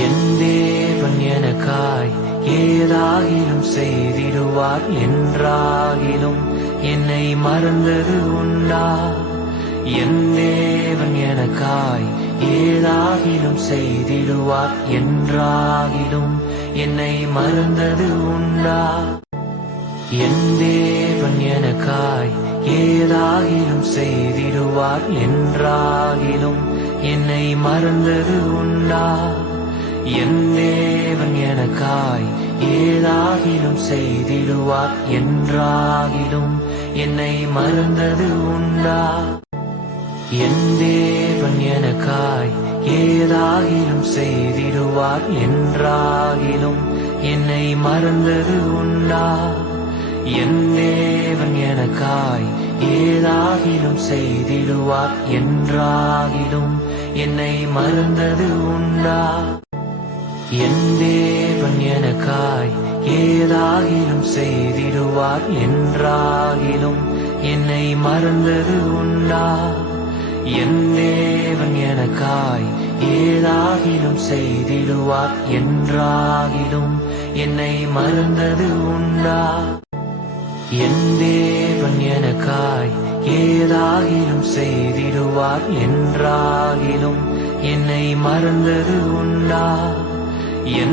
என் தேவன் எனக்காய் ஏதாகிலும் செய்திடுவார் என்றாகிலும் என்னை மறந்தது உண்டா? என் தேவன் எனக்காய் ஏதாகிலும் செய்திடுவார் என்றாகிலும் என்னை மறந்தது உண்டா? என் தேவன் எனக்காய் ஏதாகிலும் செய்திடுவார் என்றாகிலும் என்னை மறந்தது உண்டா? என் தேவன் எனக்காய் ஏதாகிலும் செய்திடுவார் என்றாகிலும் என்னை மறந்தது உண்டா? என் தேவன் எனக்காய் ஏதாகிலும் செய்திடுவார் என்றாகிலும் என்னை மறந்தது உண்டா? என் தேவன் எனக்காய் ஏதாகிலும் செய்திடுவார் என்றாகிலும் என்னை மறந்தது உண்டா? என் தேவன் எனக்காய் ஏதாகிலும் செய்திடுவார் என்றாகிலும் என்னை மறந்தது உண்டா? என் தேவன் எனக்காய் ஏதாகிலும் செய்திடுவார் என்றாகிலும் என்னை மறந்தது உண்டா? என் தேவன் எனக்காய் ஏதாகிலும் செய்திடுவார் என்றாகிலும் என்னை மறந்தது உண்டா? என்